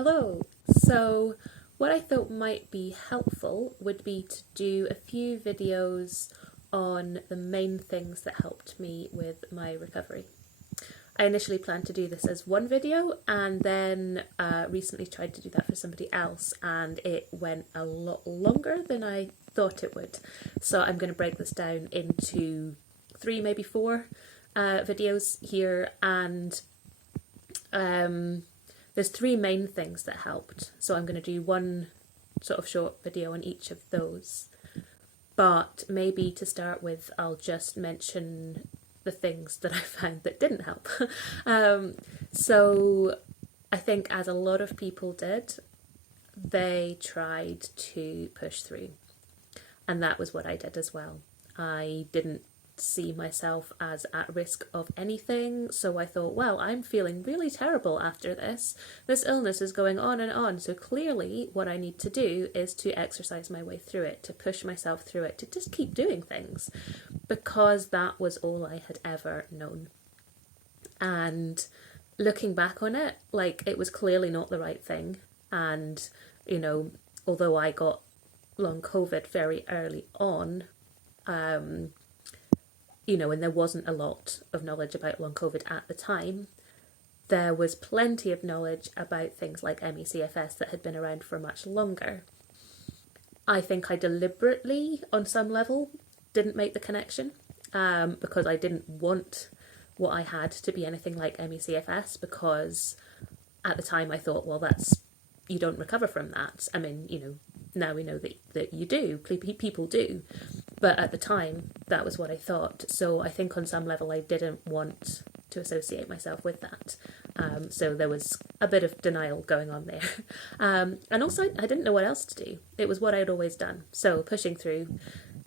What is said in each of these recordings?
Hello. So what I thought might be helpful would be to do a few videos on the main things that helped me with my recovery. I initially planned to do this as one video and then recently tried to do that for somebody else and it went a lot longer than I thought it would. So I'm going to break this down into 3, maybe 4 videos here, and there's 3 main things that helped. So I'm going to do one sort of short video on each of those. But maybe to start with, I'll just mention the things that I found that didn't help. So I think, as a lot of people did, they tried to push through. And that was what I did as well. I didn't see myself as at risk of anything, so I thought, well, I'm feeling really terrible after this. This illness is going on and on, so clearly what I need to do is to exercise my way through it, to push myself through it, to just keep doing things, because that was all I had ever known. And looking back on it, like, it was clearly not the right thing. And, you know, although I got long COVID very early on, you know, and there wasn't a lot of knowledge about long COVID at the time, there was plenty of knowledge about things like ME/CFS that had been around for much longer. I think I deliberately, on some level, didn't make the connection, because I didn't want what I had to be anything like ME/CFS, because at the time I thought, well, you don't recover from that. I mean, you know, now we know that you do, people do, but at the time that was what I thought. So I think on some level I didn't want to associate myself with that. So there was a bit of denial going on there. And also I didn't know what else to do. It was what I'd always done. So pushing through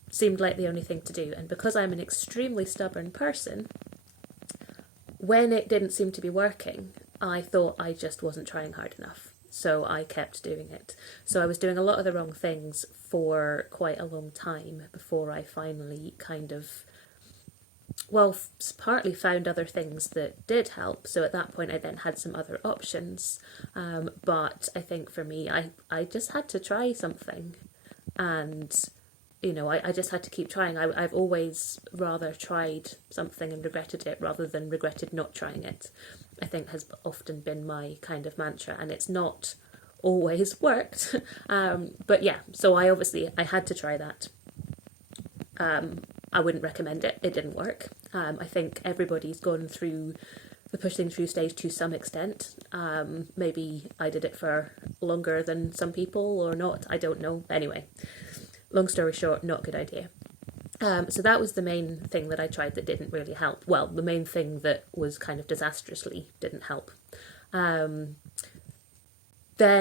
seemed like the only thing to do. And because I'm an extremely stubborn person, when it didn't seem to be working, I thought I just wasn't trying hard enough. So I kept doing it. So I was doing a lot of the wrong things for quite a long time before I finally kind of, well, partly found other things that did help. So at that point I then had some other options. But I think for me, I just had to try something. And, you know, I just had to keep trying. I've always rather tried something and regretted it rather than regretted not trying it. I think has often been my kind of mantra, and it's not always worked. But yeah, so I had to try that. I wouldn't recommend it. It didn't work. I think everybody's gone through the pushing through stage to some extent. Maybe I did it for longer than some people or not. I don't know. Anyway, long story short, not a good idea. So that was the main thing that I tried that didn't really help. Well, the main thing that was kind of disastrously didn't help. Then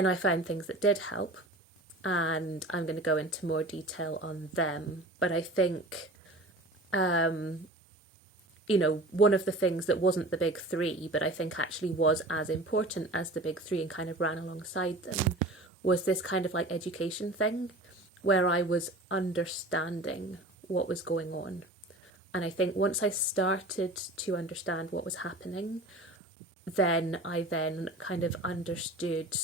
I found things that did help, and I'm going to go into more detail on them. But I think, you know, one of the things that wasn't the big 3, but I think actually was as important as the big 3 and kind of ran alongside them, was this kind of like education thing, where I was understanding what was going on. And I think once I started to understand what was happening, then I kind of understood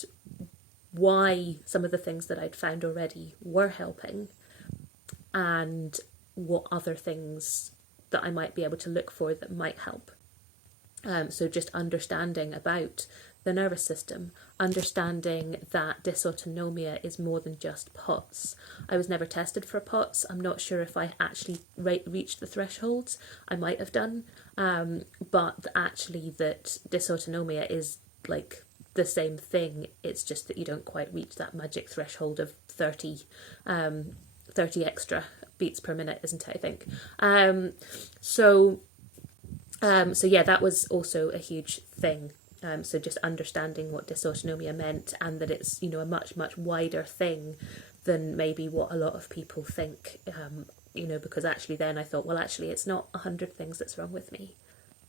why some of the things that I'd found already were helping, and what other things that I might be able to look for that might help. So just understanding about the nervous system, understanding that dysautonomia is more than just POTS. I was never tested for POTS. I'm not sure if I actually reached the thresholds. I might have done, but actually that dysautonomia is like the same thing. It's just that you don't quite reach that magic threshold of 30 extra beats per minute, isn't it, I think? So yeah, that was also a huge thing. So just understanding what dysautonomia meant, and that it's, you know, a much wider thing than maybe what a lot of people think, you know, because actually then I thought, well, actually it's not 100 things that's wrong with me.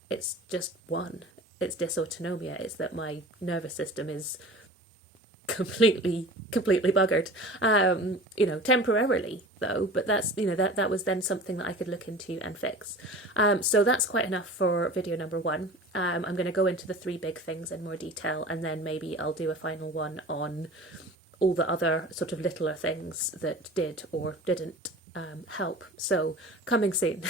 It's just one. It's dysautonomia. It's that my nervous system is completely buggered, temporarily though, but that's, that was then something that I could look into and fix. So that's quite enough for video number 1. I'm going to go into the 3 big things in more detail, and then maybe I'll do a final one on all the other sort of littler things that did or didn't help. So coming soon.